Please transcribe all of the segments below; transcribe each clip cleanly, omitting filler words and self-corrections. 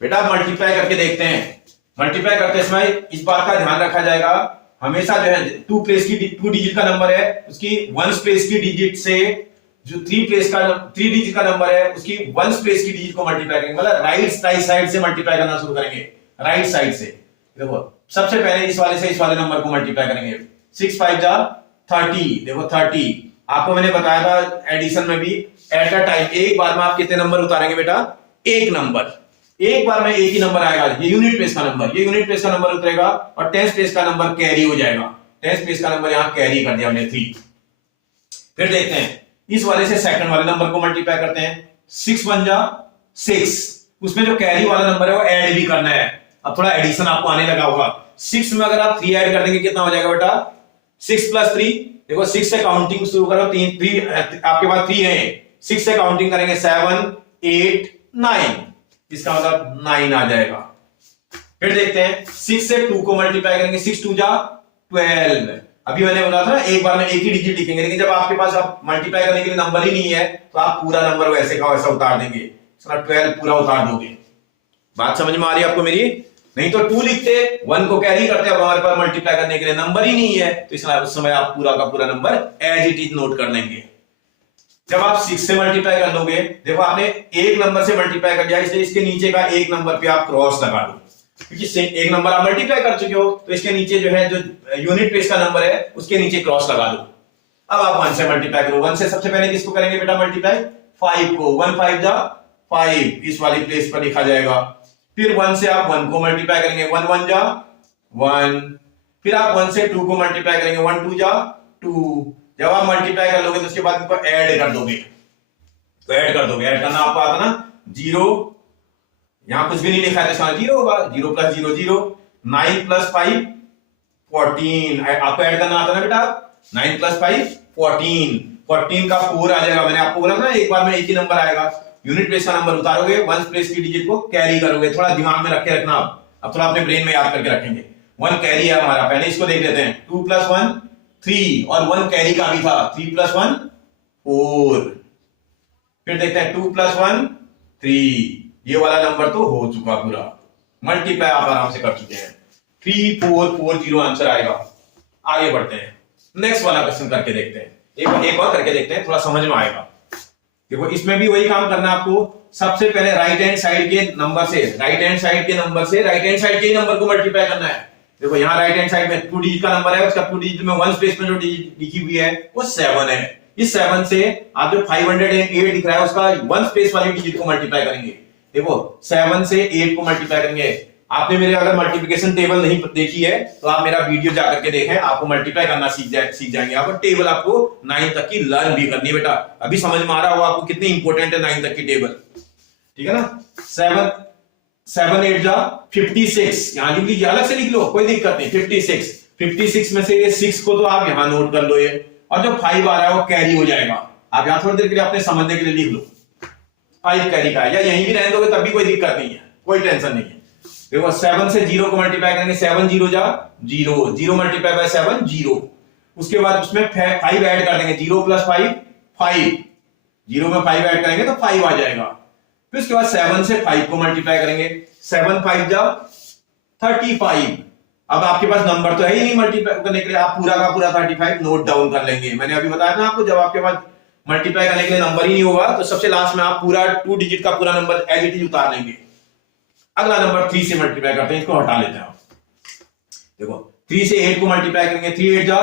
बेटा मल्टीप्लाई करके देखते हैं। मल्टीप्लाई करते समय इस बात का ध्यान रखा जाएगा, हमेशा जो है टू डिजिट का नंबर है उसकी वंस प्लेस की डिजिट से, जो थ्री डिजिट का नंबर है उसकी वंस प्लेस की डिजिट को मल्टीप्लाई करेंगे, मतलब राइट साइड से मल्टीप्लाई करना शुरू करेंगे, राइट साइड से। देखो सबसे पहले इस वाले से इस वाले नंबर को मल्टीप्लाई करेंगे। 6 5 जा 30, देखो 30। आपको मैंने बताया था एडिशन में भी, एट अ टाइम एक बार में आप कितने नंबर उतारेंगे बेटा? एक नंबर, एक बार में एक ही नंबर आएगा, ये यूनिट प्लेस का नंबर, ये यूनिट प्लेस का नंबर उतरेगा और टेंस प्लेस का नंबर कैरी हो जाएगा। टेंस प्लेस का नंबर यहां कैरी कर दिया हमने 3। फिर देखते हैं इस वाले से सेकंड वाले नंबर को मल्टीप्लाई करते हैं। 6 1 जा 6, उसमें जो कैरी वाला नंबर है वो ऐड भी करना है। अब थोड़ा एडिशन आपको आने लगा होगा। 6 में अगर आप 3 ऐड कर देंगे कितना हो जाएगा बेटा? 6 + 3, देखो 6 से काउंटिंग शुरू करो, 3 आपके पास 3 है, 6 से काउंटिंग करेंगे 7 8 9, इसका मतलब 9 आ जाएगा। फिर देखते हैं 6 से 2 को मल्टीप्लाई करेंगे, 6 2 जा 12। अभी मैंने बोला था एक बार में एक ही डिजिट लिखेंगे, लेकिन जब आपके पास अब मल्टीप्लाई करने के लिए नंबर ही नहीं है तो आप पूरा नंबर वैसे का वैसा उतार देंगे, 12 पूरा उतार दोगे। बात समझ में आ रही है आपको मेरी? नहीं तो 2 लिखते, 1 को कैरी करते, अब हमारे पास मल्टीप्लाई करने के लिए नंबर ही नहीं है, तो इसलिए उस समय आप पूरा का पूरा number as it is note कर लेंगे। जब आप 6 से मल्टीप्लाई कर लोगे, देखो आपने एक नंबर से मल्टीप्लाई कर दिया, इसलिए इसके नीचे का एक नंबर पे आप क्रॉस लगा दो, क्योंकि एक नंबर आप मल्टीप्लाई कर चुके हो, तो इसके नीचे जो है जो यूनिट प्लेस का नंबर है उसके नीचे क्रॉस लगा दो। अब आप 1 से मल्टीप्लाई करो। 1 से सबसे पहले किसको करेंगे बेटा मल्टीप्लाई? 5 को। 1 5 जा 5, इस वाली प्लेस पर लिखा जाएगा। फिर 1 से आप 1 को मल्टीप्लाई करेंगे, 1 1 जा 1। फिर आप 1 से 2 को मल्टीप्लाई करेंगे, 1 2 जा 2। जब आप मल्टीप्लाई कर लोगे तो उसके बाद इनको ऐड कर दोगे, तो ऐड कर दोगे। ऐड करना आपको आता ना? 0, यहां कुछ भी नहीं लिखा है तो 0 होगा, 0 + 0 0, 9 + 5 14। आपको ऐड करना आता ना बेटा? 9 + 5 14, 14 का 4 आ जाएगा। मैंने आपको बोला था एक बार में एक ही नंबर आएगा, यूनिट प्लेस का नंबर उतारोगे, वंस प्लेस की डिजिट को कैरी करोगे। थोड़ा दिमाग में रख के रखना, अब थोड़ा अपने ब्रेन में याद करके रखेंगे। 1 कैरी है हमारा, पहले इसको देख लेते हैं। 2 + 1 3, और 1 कैरी का भी था, 3 + 1 4। फिर देखते हैं 2 + 1 3, ये वाला नंबर तो हो चुका पूरा, मल्टीप्लाई आप आराम से कर चुके हैं। 3 4 4 0 आंसर आएगा। आगे बढ़ते हैं, नेक्स्ट वाला क्वेश्चन करके देखते हैं, एक और करके देखते हैं, थोड़ा समझ में आएगा। देखो इसमें भी वही काम करना है आपको। सबसे पहले राइट हैंड साइड के नंबर से राइट हैंड साइड के ही नंबर को मल्टीप्लाई करना है। देखो यहाँ राइट हैंड साइड में 2 डिजिट का नंबर है, उसका 2 डिजिट में वन स्पेस में जो डिजिट लिखी हुई है वो 7 है। इस 7 से आप जो 508 दिख रहा है उसका वन स्पेस वाली डिजिट को मल्टीप्लाई करेंगे। देखो 7 से 8 को मल्टीप्लाई करेंगे। आपने मेरे अगर मल्टीप्लिकेशन टेबल नहीं देखी है तो आप मेरा वीडियो जाकर के देखें, आपको मल्टीप्लाई करना सीख जाएंगे। आप टेबल आपको 9 तक की लर्न भी करनी है बेटा। अभी समझ में आ रहा होगा आपको कितनी इंपॉर्टेंट है 9 तक की टेबल, ठीक है ना? 7 8 जा 56, यहां लिख लीजिए, अलग से लिख लो, कोई दिक्कत नहीं। 56 में से ये 6 को तो आप यहां नोट कर लो, ये और जो 5 आ रहा है वो कैरी हो जाएगा। आप यहां थोड़ी देर के लिए अपने समझने के लिए लिख लो, 5 कैरी का है, या यहीं भी रहने दोगे तब भी कोई दिक्कत नहीं है, कोई टेंशन नहीं है। देखो 7 से 0 को मल्टीप्लाई करेंगे, 7 0 जा 0, 0 मल्टीप्लाई बाय 7 0। उसके बाद उसमें 5 ऐड कर देंगे, 0 + 5 5, 0 में 5 ऐड करेंगे तो 5 आ जाएगा। फिर उसके बाद 7 से 5 को मल्टीप्लाई करेंगे, 7 5 जा 35। अब आपके पास नंबर तो है ही नहीं मल्टीप्लाई करने के लिए, आप पूरा का पूरा 35 नोट डाउन कर लेंगे। मैंने अभी बताया था आपको, जब आपके पास मल्टीप्लाई करने के लिए नंबर ही नहीं होगा तो सबसे लास्ट में आप पूरा 2 डिजिट का पूरा नंबर एज इट इज उतार लेंगे। अगला नंबर 3 से मल्टीप्लाई करते हैं, इसको हटा लेते हैं। देखो 3 से 8 को मल्टीप्लाई करेंगे, 3 8 जा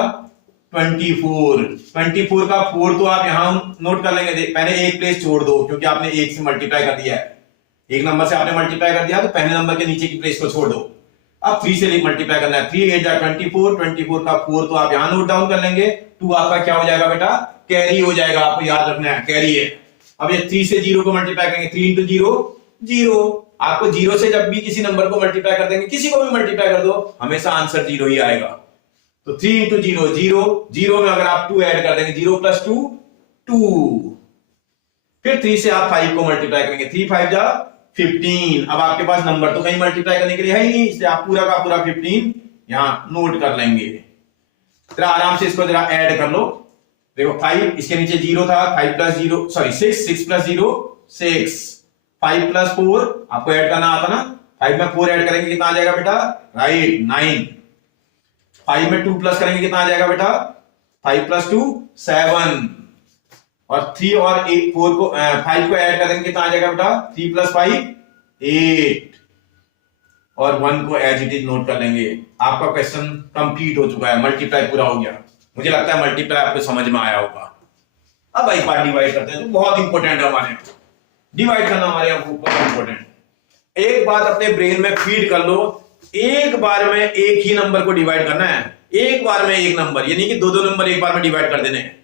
24, 24 का 4 तो आप यहां नोट कर लेंगे। पहले एक प्लेस छोड़ दो क्योंकि आपने 1 से मल्टीप्लाई कर दिया है, एक नंबर से आपने मल्टीप्लाई कर दिया तो पहले नंबर के नीचे की प्लेस को छोड़ दो। अब 3 से मल्टीप्लाई करना है, 3 8 जा 24, 24 का 4 तो आप यहां नोट डाउन कर लेंगे। 2 आपका क्या हो जाएगा बेटा? कैरी हो जाएगा, आपको याद रखना है कैरी है। अब ये 3 से 0 को मल्टीप्लाई करेंगे, 3 × 0 0। आपको 0 से जब भी किसी नंबर को मल्टीप्लाई कर देंगे, किसी को भी मल्टीप्लाई कर दो, हमेशा आंसर 0 ही आएगा। तो 3 × 0 0, 0 में अगर आप 2 ऐड कर देंगे, 0 + 2 2। फिर 3 से आप 5 को मल्टीप्लाई करेंगे, 3 5 जा 15। अब आपके पास नंबर तो कहीं मल्टीप्लाई करने के लिए है ही नहीं, इसलिए आप पूरा का पूरा 15 यहां नोट कर लेंगे। जरा आराम से इसको जरा ऐड कर लो। देखो 5 इसके नीचे 0 था, 5 + 0 सॉरी 6 + 0 6, 5 प्लस 4 आपको ऐड करना आता ना, 5 में 4 ऐड करेंगे कितना आ जाएगा बेटा, राइट 9। 5 में 2 प्लस करेंगे कितना आ जाएगा बेटा, 5 प्लस 2 7, और 3 और 8 4 को 5 को ऐड करेंगे कितना आ जाएगा बेटा, 3 प्लस 5 8, और 1 को एज इट इज नोट कर लेंगे। आपका क्वेश्चन कंप्लीट हो चुका है, मल्टीप्लाई पूरा हो गया। मुझे लगता है मल्टीप्लाई आपको समझ में आया होगा। अब एक बार डिवाइड करते हैं, तो बहुत इंपॉर्टेंट है हमारे, डिवाइड करना हमारे यहाँ बहुत इंपॉर्टेंट। एक बात अपने ब्रेन में फीड कर लो, एक बार में एक ही नंबर को डिवाइड करना है, एक बार में एक नंबर, यानी कि दो दो नंबर एक बार में डिवाइड कर देने हैं।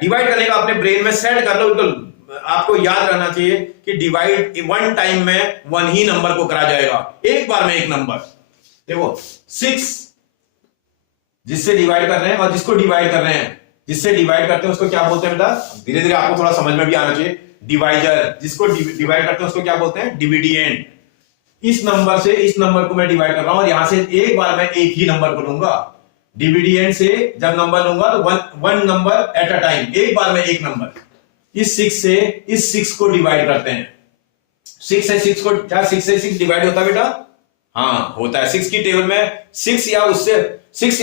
डिवाइड करने का अपने ब्रेन में सेट कर लो, तो आपको याद रहना चाहिए कि डिवाइड वन टाइम में वन ही नंबर को करा जाएगा, एक बार में एक नंबर। देखो 6 जिससे डिवाइड कर रहे हैं और जिसको डिवाइड कर रहे हैं, जिससे डिवाइड करते हैं उसको क्या बोलते हैं बेटा, धीरे धीरे आपको थोड़ा समझ में भी आना चाहिए। डिवाइजर, जिसको डिवाइड करते हैं उसको क्या बोलते हैं, डिविडेंड। इस नंबर से इस नंबर को मैं डिवाइड कर रहा हूं और यहां से एक बार मैं एक ही नंबर को लूंगा। डिविडेंड से जब नंबर लूंगा तो one number at a time, एक बार में एक नंबर। इस 6 से इस 6 को डिवाइड करते हैं। 6 से 6 को, क्या 6 से 6 डिवाइड होता है बेटा, हाँ होता है। 6 की टेबल में 6 या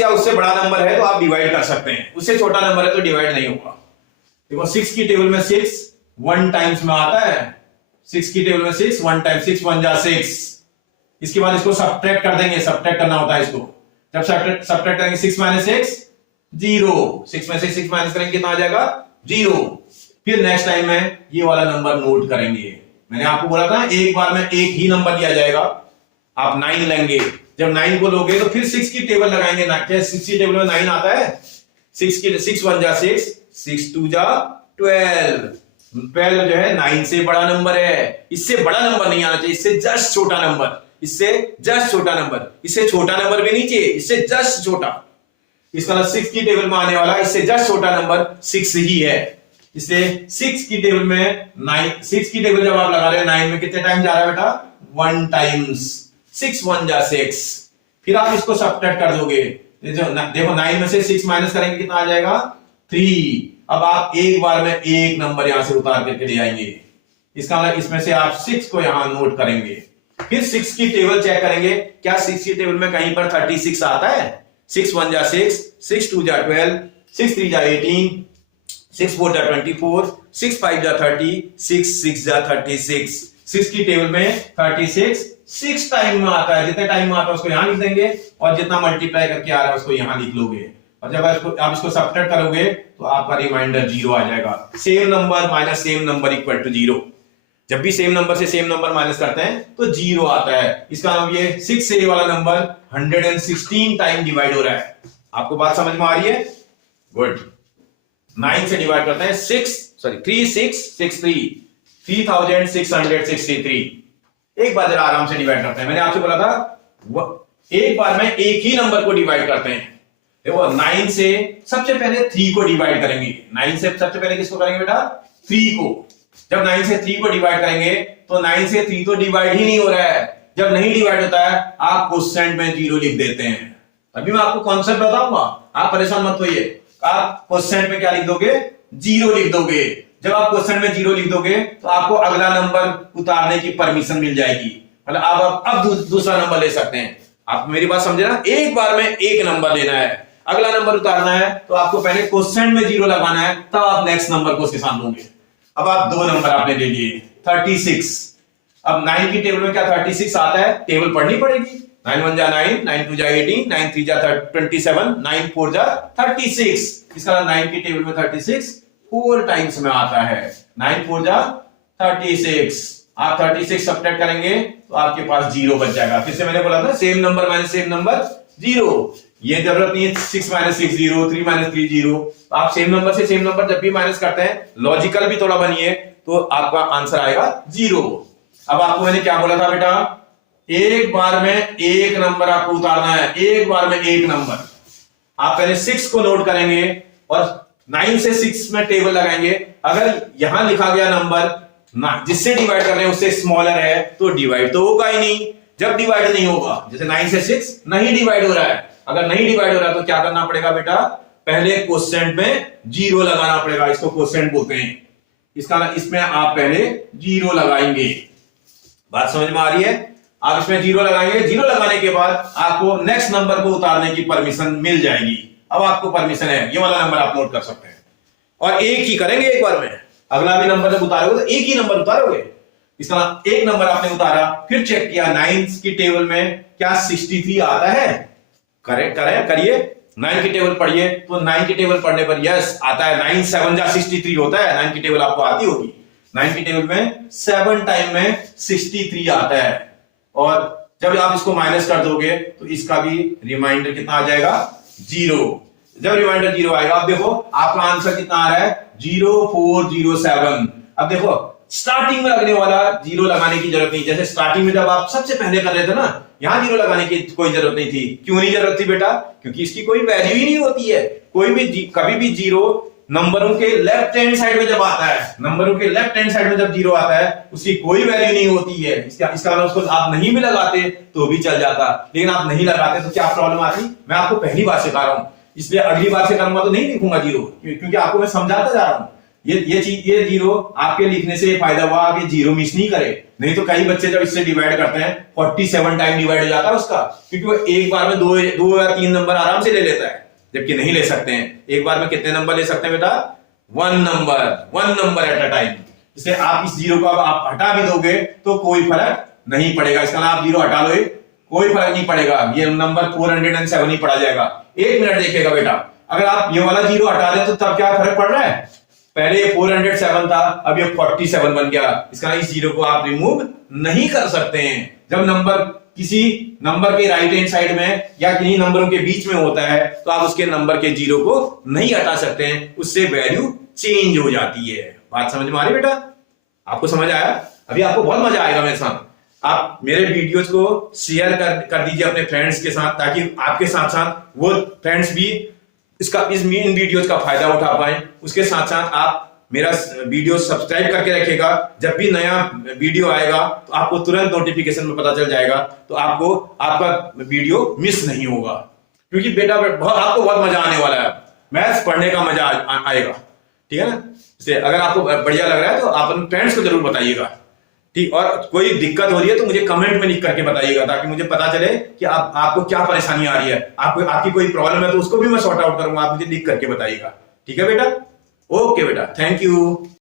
उससे बड़ा नंबर है तो आप डिवाइड कर सकते हैं, उससे छोटा नंबर है तो डिवाइड नहीं होगा। देखो 6 की टेबल में 6 1 टाइम्स में आता है, 6 की टेबल में 6 1 टाइम, 6 1 जा 6। इसके बाद इसको सब्ट्रैक्ट कर देंगे, सब्ट्रैक्ट करना होता है इसको। जब सब्ट्रैक्ट करेंगे 6 माइनस 6 0, 6 में से 6 माइनस करेंगे कितना आ जाएगा 0। फिर नेक्स्ट टाइम में ये वाला नंबर नोट करेंगे। मैंने आपको बोला था एक बार में एक ही नंबर लिया जाएगा। आप 9 लेंगे, जब 9 को लोगे तो फिर 6 की टेबल लगाएंगे ना, क्या 6 की टेबल में 9 आता है, 6 1 जा 6, 6 2 जा 12। 12 जो है 9 से बड़ा नंबर है, इससे बड़ा नंबर नहीं आना चाहिए, इससे जस्ट छोटा नंबर, इससे जस्ट छोटा नंबर, इससे छोटा नंबर भी नहीं चाहिए, इससे जस्ट छोटा। इसका मतलब 6 की टेबल में आने वाला इससे जस्ट छोटा नंबर 6 ही है। इसलिए 6 की टेबल में 9, 6 की टेबल जब आप लगा रहे हैं 9 में कितने टाइम जा रहा है बेटा, 1 टाइम्स, 6 1 जा 6। फिर आप इसको सब्ट्रैक्ट कर दोगे, देखो 9 में से 6 माइनस करेंगे कितना आ जाएगा 3। अब आप एक बार में एक नंबर यहां से उतार करके ले आएंगे, इसका मतलब इसमें से आप 6 को यहां नोट करेंगे। फिर 6 की टेबल चेक करेंगे, क्या 6 की टेबल में कहीं पर 36 आता है। 6 1 जा 6, 6 2 जा 12, 6 3 जा 18, 6 4 जा 24, 6 5 जा 30, 6 6 जा 36। 6 की टेबल में 36 6 टाइम में आता है, जितने टाइम में आता है उसको यहां लिख देंगे और जितना मल्टीप्लाई करके आ रहा है उसको यहां लिख लोगे। और जब आप इसको सब्ट्रैक्ट करोगे तो आपका रिमाइंडर 0 आ जाएगा। Same number minus same number equal to 0। जब भी सेम नंबर से सेम नंबर माइनस करते हैं तो 0 आता है। इसका मतलब ये 6 से ये वाला नंबर 116 टाइम डिवाइड हो रहा है। आपको बात समझ में आ रही है, गुड। 9 से डिवाइड करते हैं 3663 3663। एक बार जरा आराम से डिवाइड करते हैं। मैंने आपसे बोला था एक बार में एक ही नंबर को डिवाइड करते हैं। देखो 9 से सबसे पहले 3 को डिवाइड करेंगे। 9 से सबसे पहले किसको करेंगे बेटा, 3 को। जब 9 से 3 को डिवाइड करेंगे तो 9 से 3 तो डिवाइड ही नहीं हो रहा है। जब नहीं डिवाइड होता है आप क्वोशिएंट में 0 लिख देते हैं। अभी मैं आपको कॉन्सेप्ट बताऊंगा, आप परेशान मत होइए। आप क्वोशिएंट में क्या लिख दोगे, 0 लिख दोगे। जब आप क्वोशिएंट में 0 लिख दोगे तो आपको अगला नंबर उतारने की परमिशन मिल जाएगी, मतलब आप अब दूसरा नंबर ले सकते हैं। आप मेरी बात समझे ना, एक बार में एक नंबर लेना है, अगला नंबर उतारना है तो आपको पहले क्वोशिएंट में 0 लगाना है, तब आप नेक्स्ट नंबर को उसके साथ लोगे। अब आप 2 नंबर आपने ले लिए 36। अब 9 की टेबल में क्या 36 आता है, टेबल पढ़नी पड़ेगी। 9 1 जा 9, 9 2 जा 18, 9 3 जा 27, 9 4 जा 36। इसका 9 की टेबल में 36 4 टाइम्स में आता है। 9 4 जा 36। आप 36 सब्ट्रैक्ट करेंगे तो आपके पास 0 बच जाएगा। फिर से मैंने बोला था same number minus same number 0। ये जरूरत नहीं है 6 माइनस 6 0, 3 माइनस 3 0। आप सेम नंबर से सेम नंबर जब भी माइनस करते हैं, लॉजिकल भी थोड़ा बनिए तो आपका आंसर आएगा 0। अब आपको मैंने क्या बोला था बेटा, एक बार में एक नंबर आपको उतारना है, एक बार में एक नंबर। आप पहले 6 को नोट करेंगे और 9 से 6 में टेबल लगाएंगे। अगर यहां लिखा गया नंबर जिससे डिवाइड कर रहे हैं उससे स्मॉलर है तो डिवाइड तो होगा ही नहीं। जब डिवाइड नहीं होगा, जैसे 9 से 6 नहीं डिवाइड हो रहा है, अगर नहीं डिवाइड हो रहा है तो क्या करना पड़ेगा बेटा, पहले क्वोशिएंट में 0 लगाना पड़ेगा। इसको क्वोशिएंट बोलते हैं। इसमें आप पहले 0 लगाएंगे। बात समझ में आ रही है? आप इसमें 0 लगाएंगे। 0 लगाने के बाद आपको नेक्स्ट नंबर को उतारने की परमिशन मिल जाएगी। अब आपको परमिशन है, ये वाला नंबर आप नोट कर सकते हैं, और एक ही करेंगे एक बार में। अगला भी नंबर जब उतारोगे तो एक ही नंबर उतारोगे। इस तरह एक नंबर आपने उतारा, फिर चेक किया 9 की टेबल में क्या 63 आता है? करिए 9 की टेबल पढ़िए, तो 9 की टेबल पढ़ने पर यस आता है। 9 7 जा 63 होता है। 9 की टेबल आपको आती होगी। 9 की टेबल में 7 टाइम में 63 आता है, और जब आप इसको माइनस कर दोगे तो इसका भी रिमाइंडर कितना आ जाएगा? 0। जब रिमाइंडर 0 आएगा, अब देखो आपका आंसर कितना आ रहा है? 0407। अब देखो स्टार्टिंग में लगने वाला 0 लगाने की जरूरत नहीं। जैसे स्टार्टिंग में जब आप सबसे पहले कर रहे थे ना, यहां 0 लगाने की कोई जरूरत नहीं थी। क्यों नहीं जरूरत थी बेटा? क्योंकि इसकी कोई वैल्यू ही नहीं होती है। कोई भी कभी भी 0 नंबरों के लेफ्ट हैंड साइड में जब आता है, नंबरों के लेफ्ट हैंड साइड में जब 0 आता है, उसकी कोई वैल्यू नहीं होती है। इसका मतलब उसको आप नहीं भी लगाते तो भी चल जाता, लेकिन आप नहीं लगाते तो क्या प्रॉब्लम आती? मैं आपको पहली बार सिखा रहा हूं, इसलिए अगली बार से करूंगा तो नहीं लिखूंगा 0, क्योंकि आपको मैं समझाता जा रहा हूं। ये 0 आपके लिखने से फायदा हुआ, आप ये 0 मिस नहीं करे। नहीं तो कई बच्चे जब इससे डिवाइड करते हैं 47 टाइम डिवाइड हो जाता है उसका, क्योंकि वो एक बार में 2 या 3 नंबर आराम से ले लेता है, जबकि नहीं ले सकते हैं। एक बार में कितने नंबर ले सकते हैं बेटा? 1 नंबर एट अ टाइम। इसलिए आप इस 0 को अब आप हटा भी दोगे तो कोई फर्क नहीं पड़ेगा। इसका आप 0 हटा लो, कोई फर्क नहीं पड़ेगा। ये नंबर 407 ही पड़ा जाएगा। 1 मिनट देखिएगा बेटा, अगर आप ये वाला 0 हटा दें तो तब क्या फर्क पड़ रहा है? पहले ये 407 था, अब ये 47 बन गया। इसका इस 0 को आप रिमूव नहीं कर सकते हैं। जब नंबर किसी नंबर के राइट हैंड साइड में या किन्हीं नंबरों के बीच में होता है, तो आप उसके नंबर के 0 को नहीं हटा सकते हैं, उससे वैल्यू चेंज हो जाती है। बात समझ में आ रही बेटा? आपको समझ आया? अभी आपको बहुत मजा आएगा मेरे साथ। आप मेरे वीडियोस को शेयर कर दीजिए अपने फ्रेंड्स के साथ, ताकि आपके साथ साथ वो फ्रेंड्स भी इन वीडियोस का फायदा उठा पाए। उसके साथ साथ आप मेरा वीडियो सब्सक्राइब करके रखिएगा। जब भी नया वीडियो आएगा तो आपको तुरंत नोटिफिकेशन में पता चल जाएगा, तो आपको आपका वीडियो मिस नहीं होगा। क्योंकि बेटा आपको बहुत मजा आने वाला है, मैथ्स पढ़ने का मजा आएगा। ठीक है ना? इसलिए अगर आपको बढ़िया लग रहा है तो आप अपने फ्रेंड्स को जरूर बताइएगा। ठीक, और कोई दिक्कत हो रही है तो मुझे कमेंट में लिख करके बताइएगा, ताकि मुझे पता चले कि आपको क्या परेशानी आ रही है। आपकी कोई प्रॉब्लम है तो उसको भी मैं सॉर्ट आउट करूंगा। आप मुझे लिख करके बताइएगा। ठीक है बेटा? ओके बेटा, थैंक यू।